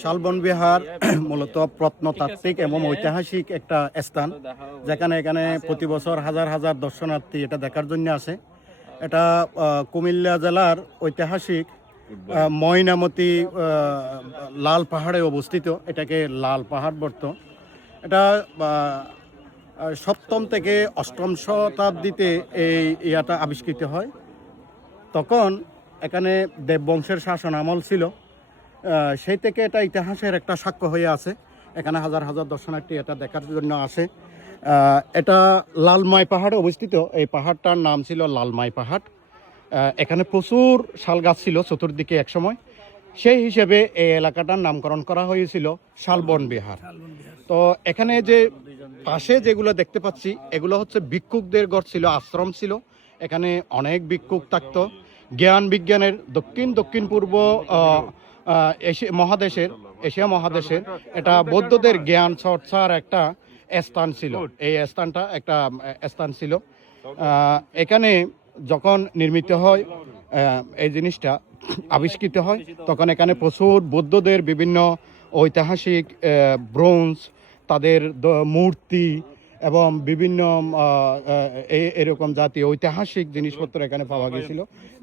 শালবন বিহার মূলত প্রত্নতাত্ত্বিক এবং ঐতিহাসিক একটা স্থান, যেখানে এখানে প্রতি বছর হাজার হাজার দর্শনার্থী এটা দেখার জন্য আসে। এটা কুমিল্লা জেলার ঐতিহাসিক ময়নামতি লাল পাহাড়ে অবস্থিত। এটাকে লাল পাহাড় বর্ত। এটা সপ্তম থেকে অষ্টম শতাব্দীতে এই ইয়াটা আবিষ্কৃত হয়। তখন এখানে দেববংশের শাসন আমল ছিল। সেই থেকে এটা ইতিহাসের একটা সাক্ষ্য হয়ে আছে। এখানে হাজার হাজার দর্শনার্থী এটা দেখার জন্য আসে। এটা লালমাই পাহাড়ে অবস্থিত। এই পাহাড়টার নাম ছিল লালমাই পাহাড়। এখানে প্রচুর শাল গাছ ছিল চতুর্দিকে একসময়। সেই হিসেবে এই এলাকাটার নামকরণ করা হয়েছিল শালবন বিহার। তো এখানে যে পাশে যেগুলো দেখতে পাচ্ছি এগুলো হচ্ছে ভিক্ষুকদের ঘর ছিল, আশ্রম ছিল। এখানে অনেক ভিক্ষুক থাকতো। জ্ঞান বিজ্ঞানের দক্ষিণ পূর্ব এশিয়া মহাদেশের এটা বৌদ্ধদের জ্ঞান চর্চার একটা স্থান ছিল। এই স্থানটা একটা স্থান ছিল। এখানে যখন নির্মিত হয় এই জিনিসটা আবিষ্কৃত হয়, তখন এখানে প্রচুর বৌদ্ধদের বিভিন্ন ঐতিহাসিক ব্রোঞ্জ, তাদের মূর্তি এবং বিভিন্ন এরকম জাতীয় ঐতিহাসিক জিনিসপত্র এখানে পাওয়া গিয়েছিল,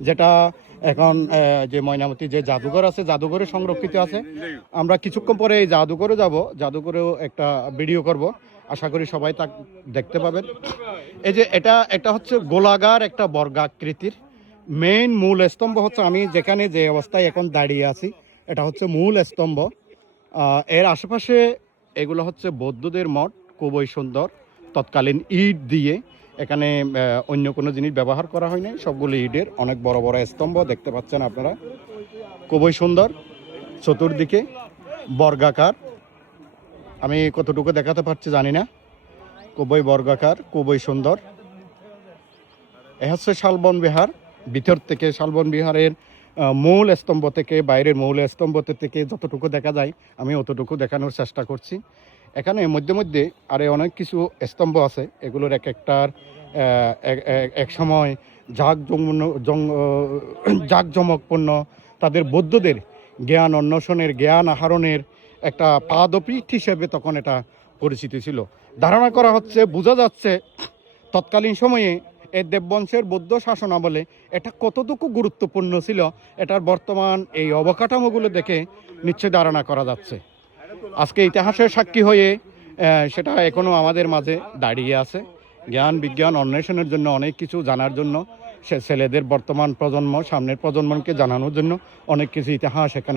যেটা এখন যে ময়নামতি যে জাদুঘর আছে, জাদুঘরে সংরক্ষিত আছে। আমরা কিছুক্ষণ পরে এই জাদুঘরে যাব, জাদুঘরেও একটা ভিডিও করব। আশা করি সবাই তা দেখতে পাবেন। এই যে এটা হচ্ছে গোলাকার একটা বর্গাকৃতির মেইন মূল স্তম্ভ হচ্ছে, আমি যেখানে যে অবস্থায় এখন দাঁড়িয়ে আছি এটা হচ্ছে মূল স্তম্ভ। এর আশেপাশে এগুলো হচ্ছে বৌদ্ধদের মঠ, খুবই সুন্দর। তৎকালীন ইট দিয়ে, এখানে অন্য কোনো জিনিস ব্যবহার করা হয় নাই, সবগুলো ইটের অনেক বড় বড় স্তম্ভ দেখতে পাচ্ছেন আপনারা। খুবই সুন্দর, চতুর্দিকে বর্গাকার। আমি কতটুকু দেখাতে পারছি জানি না। খুবই বর্গাকার, খুবই সুন্দর। এ হচ্ছে শালবন বিহার। ভিতর থেকে শালবন বিহারের মূল স্তম্ভ থেকে, বাইরের মূল স্তম্ভ থেকে যতটুকু দেখা যায় আমি অতটুকু দেখানোর চেষ্টা করছি। এখানে মধ্যে মধ্যে আরে অনেক কিছু স্তম্ভ আছে। এগুলোর এক একটার এক সময় জাঁকজমকপূর্ণ, তাদের বৌদ্ধদের জ্ঞান অন্বেষণের, জ্ঞান আহরণের একটা পাদপীঠ হিসেবে তখন এটা পরিচিত ছিল। ধারণা করা হচ্ছে, বোঝা যাচ্ছে তৎকালীন সময়ে এই দেববংশের বৌদ্ধ শাসন আমলে এটা কতটুকু গুরুত্বপূর্ণ ছিল, এটার বর্তমান এই অবকাঠামোগুলো দেখে নিশ্চয় ধারণা করা যাচ্ছে। আজকে ইতিহাসের সাক্ষী হয়ে সেটা এখনও আমাদের মাঝে দাঁড়িয়ে আছে। জ্ঞান বিজ্ঞান অন্বেষণের জন্য, অনেক কিছু জানার জন্য, সে ছেলেদের বর্তমান প্রজন্ম সামনের প্রজন্মকে জানানোর জন্য অনেক কিছু ইতিহাস এখানে